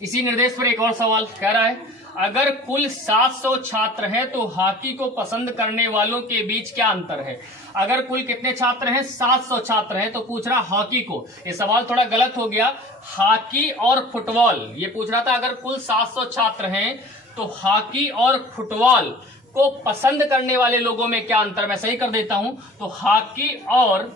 इसी निर्देश पर एक और सवाल कह रहा है, अगर कुल 700 छात्र हैं तो हॉकी को पसंद करने वालों के बीच क्या अंतर है। अगर कुल कितने छात्र हैं 700 छात्र हैं, तो पूछ रहा हॉकी को। ये सवाल थोड़ा गलत हो गया, हॉकी और फुटबॉल ये पूछ रहा था। अगर कुल 700 छात्र हैं तो हॉकी और फुटबॉल को पसंद करने वाले लोगों में क्या अंतर। मैं सही कर देता हूं, तो हॉकी और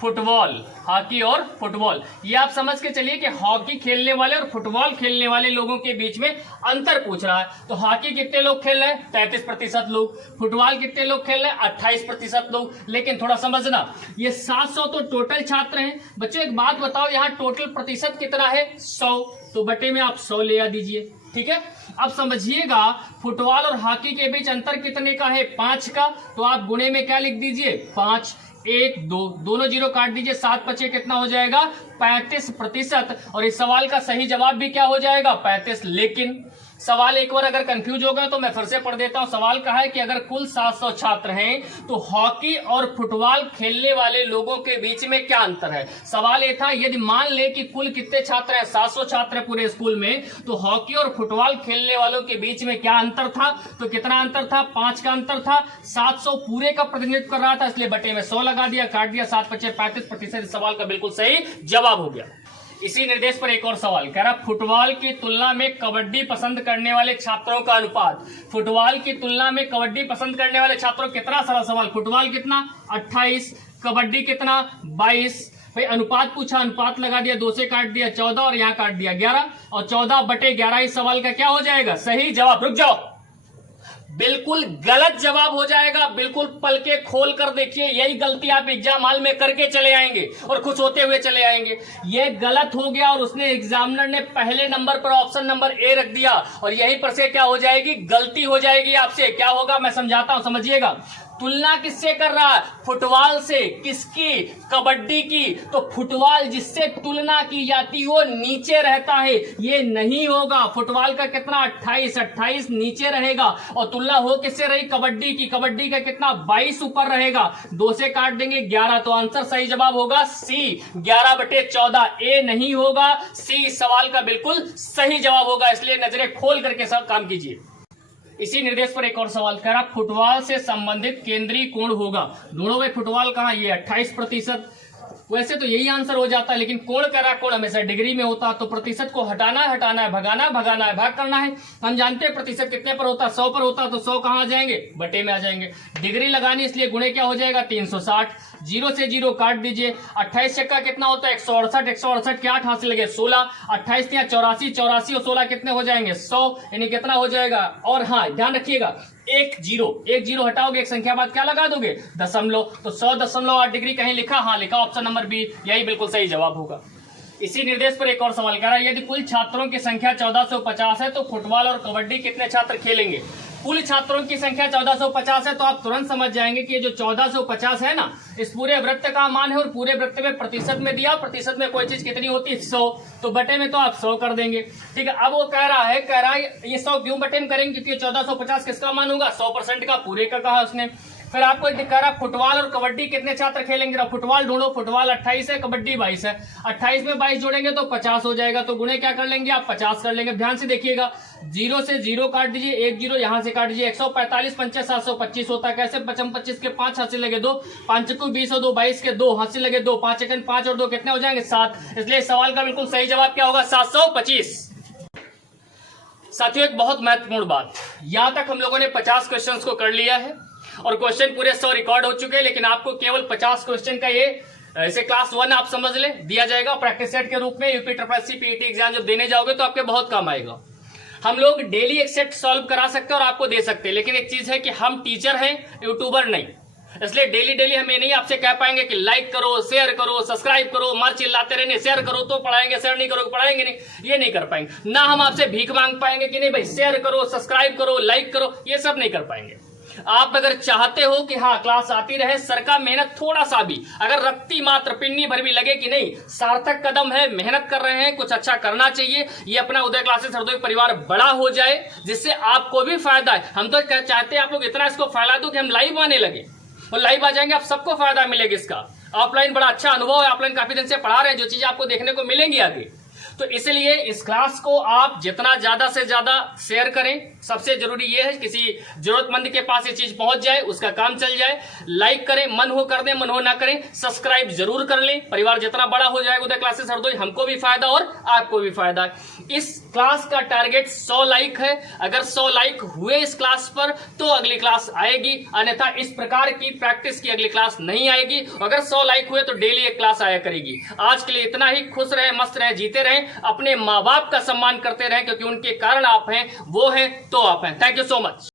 फुटबॉल, हॉकी और फुटबॉल, ये आप समझ के चलिए कि हॉकी खेलने वाले और फुटबॉल खेलने वाले लोगों के बीच में अंतर पूछ रहा है। तो हॉकी कितने लोग खेल रहे हैं 33% लोग, फुटबॉल कितने लोग खेल रहे हैं 28% लोग। लेकिन थोड़ा समझना, ये 700 तो टोटल छात्र हैं। बच्चों एक बात बताओ, यहाँ टोटल प्रतिशत कितना है 100, तो बटे में आप 100 ले आ दीजिए, ठीक है। अब समझिएगा फुटबॉल और हॉकी के बीच अंतर कितने का है 5 का, तो आप गुणे में क्या लिख दीजिए 5, 1 2, दोनों जीरो काट दीजिए, 7 बचे कितना हो जाएगा 35%। और इस सवाल का सही जवाब भी क्या हो जाएगा 35। लेकिन सवाल एक बार अगर कंफ्यूज हो गया तो मैं फिर से पढ़ देता हूं। सवाल कहा है कि अगर कुल 700 छात्र हैं तो हॉकी और फुटबॉल खेलने वाले लोगों के बीच में क्या अंतर है। सवाल ये था, यदि मान ले कि कुल कितने छात्र हैं 700 छात्र हैं पूरे स्कूल में, तो हॉकी और फुटबॉल खेलने वालों के बीच में क्या अंतर था। तो कितना अंतर था 5 का अंतर था। 700 पूरे का प्रतिनिधित्व कर रहा था, इसलिए बटे में 100 लगा दिया, काट दिया, 7 बचे 35%। इस सवाल का बिल्कुल सही जवाब हो गया। इसी निर्देश पर एक और सवाल कह रहा, फुटबॉल की तुलना में कबड्डी पसंद करने वाले छात्रों का अनुपात। फुटबॉल की तुलना में कबड्डी पसंद करने वाले छात्रों, कितना सारा सवाल, फुटबॉल कितना 28, कबड्डी कितना 22। भाई अनुपात पूछा, अनुपात लगा दिया, 2 से काट दिया 14 और यहाँ काट दिया 11, और 14 बटे 11 इस सवाल का क्या हो जाएगा सही जवाब। रुक जाओ, बिल्कुल गलत जवाब हो जाएगा। बिल्कुल पल के खोल कर देखिए, यही गलती आप एग्जाम हॉल में करके चले आएंगे और खुश होते हुए चले आएंगे। ये गलत हो गया और उसने एग्जामिनर ने पहले नंबर पर ऑप्शन नंबर ए रख दिया, और यहीं पर से क्या हो जाएगी गलती हो जाएगी आपसे। क्या होगा मैं समझाता हूं, समझिएगा। तुलना किससे कर रहा है फुटबॉल से, किसकी कबड्डी की। तो फुटबॉल जिससे तुलना की जाती हो नीचे रहता है, ये नहीं होगा। फुटबॉल का कितना 28 नीचे रहेगा, और तुलना हो किससे रही कबड्डी की, कबड्डी का कितना 22 ऊपर रहेगा। 2 से काट देंगे 11, तो आंसर सही जवाब होगा सी 11 बटे 14। ए नहीं होगा, सी सवाल का बिल्कुल सही जवाब होगा। इसलिए नजरें खोल करके सब काम कीजिए। इसी निर्देश पर एक और सवाल कह रहा, फुटबॉल से संबंधित केंद्रीय कोण होगा। ढूंढो भाई फुटबॉल कहाँ, ये 28%। वैसे तो यही आंसर हो जाता है, लेकिन कोण कह रहा, कोण हमेशा डिग्री में होता, तो प्रतिशत को हटाना है, भगाना है, भाग करना है। हम जानते हैं प्रतिशत कितने पर होता है 100 पर होता, तो 100 कहाँ आ जाएंगे बटे में आ जाएंगे। डिग्री लगानी, इसलिए गुणे क्या हो जाएगा 360, 0 से 0 काट दीजिए। 28 छक्का कितना होता है 168, 168 के 8 हासिल लगे 16, 28 या 84, 84 और 16 कितने हो जाएंगे 100, यानी कितना हो जाएगा। और हाँ ध्यान रखिएगा एक जीरो हटाओगे, एक संख्या बाद क्या लगा दोगे, दशमलव। तो 100.8 डिग्री कहीं लिखा, हाँ लिखा, ऑप्शन नंबर बी, यही बिल्कुल सही जवाब होगा। इसी निर्देश पर एक और सवाल कह रहा है, यदि कुल छात्रों की संख्या 1450 है तो फुटबॉल और कबड्डी कितने छात्र खेलेंगे। कुल छात्रों की संख्या 1450 है तो आप तुरंत समझ जाएंगे कि ये जो 1450 है ना, इस पूरे वृत्त का मान है, और पूरे वृत्त में प्रतिशत में दिया, प्रतिशत में कोई चीज कितनी होती है 100, तो बटे में तो आप 100 कर देंगे। ठीक है, अब वो कह रहा है ये 100 क्यों बटे में करेंगे, क्योंकि 1450 किसका मान होगा, 100% का, पूरे का कहा उसने। फिर आपको कह रहा फुटबॉल और कबड्डी कितने छात्र खेलेंगे, फुटबॉल ढूंढो, फुटबॉल 28 है, कबड्डी 22 है, 28 में 22 जोड़ेंगे तो 50 हो जाएगा, तो गुणे क्या कर लेंगे आप, 50 कर लेंगे। ध्यान से देखिएगा, 0 से 0 काट दीजिए, 1 0 यहां से काट दीजिए, 145 पंचे 725 होता है, कैसे 25 के 5 हाथ से लगे 2, 5 को 20 और 2 22 के 2 हाथ से लगे 2, 5 एकन 5 और 2 कितने हो जाएंगे 7, इसलिए सवाल का बिल्कुल सही जवाब क्या होगा, 725। साथियों एक बहुत महत्वपूर्ण बात, यहां तक हम लोगों ने 50 क्वेश्चंस को कर लिया है और क्वेश्चन पूरे 100 रिकॉर्ड हो चुके हैं, लेकिन आपको केवल 50 क्वेश्चन का ये ऐसे क्लास 1 आप समझ ले दिया जाएगा प्रैक्टिस सेट के रूप में। यूपी ट्रिपल पीईटी एग्जाम जब देने जाओगे तो आपके बहुत काम आएगा। हम लोग डेली एक सेट सॉल्व करा सकते हैं और आपको दे सकते हैं, लेकिन एक चीज है कि हम टीचर हैं, यूट्यूबर नहीं, इसलिए डेली हम ये नहीं आपसे कह पाएंगे कि लाइक करो, शेयर करो, सब्सक्राइब करो, मार चिल्लाते रहने, शेयर करो तो पढ़ाएंगे, शेयर नहीं करोगे पढ़ाएंगे नहीं, ये नहीं कर पाएंगे। ना हम आपसे भीख मांग पाएंगे कि नहीं भाई शेयर करो, सब्सक्राइब करो, लाइक करो, ये सब नहीं कर पाएंगे। आप अगर चाहते हो कि हाँ क्लास आती रहे, सर का मेहनत थोड़ा सा भी अगर रत्ती मात्र पिन्नी भर भी लगे कि नहीं सार्थक कदम है, मेहनत कर रहे हैं, कुछ अच्छा करना चाहिए, ये अपना उदय क्लासेस हरदोई परिवार बड़ा हो जाए, जिससे आपको भी फायदा है। हम तो चाहते हैं आप लोग इतना इसको फैला दो कि हम लाइव आने लगे, और लाइव आ जाएंगे, आप सबको फायदा मिलेगा इसका। ऑफलाइन बड़ा अच्छा अनुभव है, ऑफलाइन काफी दिन से पढ़ा रहे हैं, जो चीज आपको देखने को मिलेंगी आगे। तो इसलिए इस क्लास को आप जितना ज्यादा से ज्यादा शेयर करें, सबसे जरूरी यह है किसी जरूरतमंद के पास ये चीज पहुंच जाए, उसका काम चल जाए। लाइक करें, मन हो कर दें, मन हो ना करें, सब्सक्राइब जरूर कर लें। परिवार जितना बड़ा हो जाएगा उदय क्लासेस हरदोई, हमको भी फायदा और आपको भी फायदा है। इस क्लास का टारगेट 100 लाइक है, अगर 100 लाइक हुए इस क्लास पर तो अगली क्लास आएगी, अन्यथा इस प्रकार की प्रैक्टिस की अगली क्लास नहीं आएगी। अगर 100 लाइक हुए तो डेली एक क्लास आया करेगी। आज के लिए इतना ही, खुश रहे, मस्त रहे, जीते रहें, अपने माँ बाप का सम्मान करते रहें, क्योंकि उनके कारण आप हैं, वो हैं तो आप हैं। Thank you so much.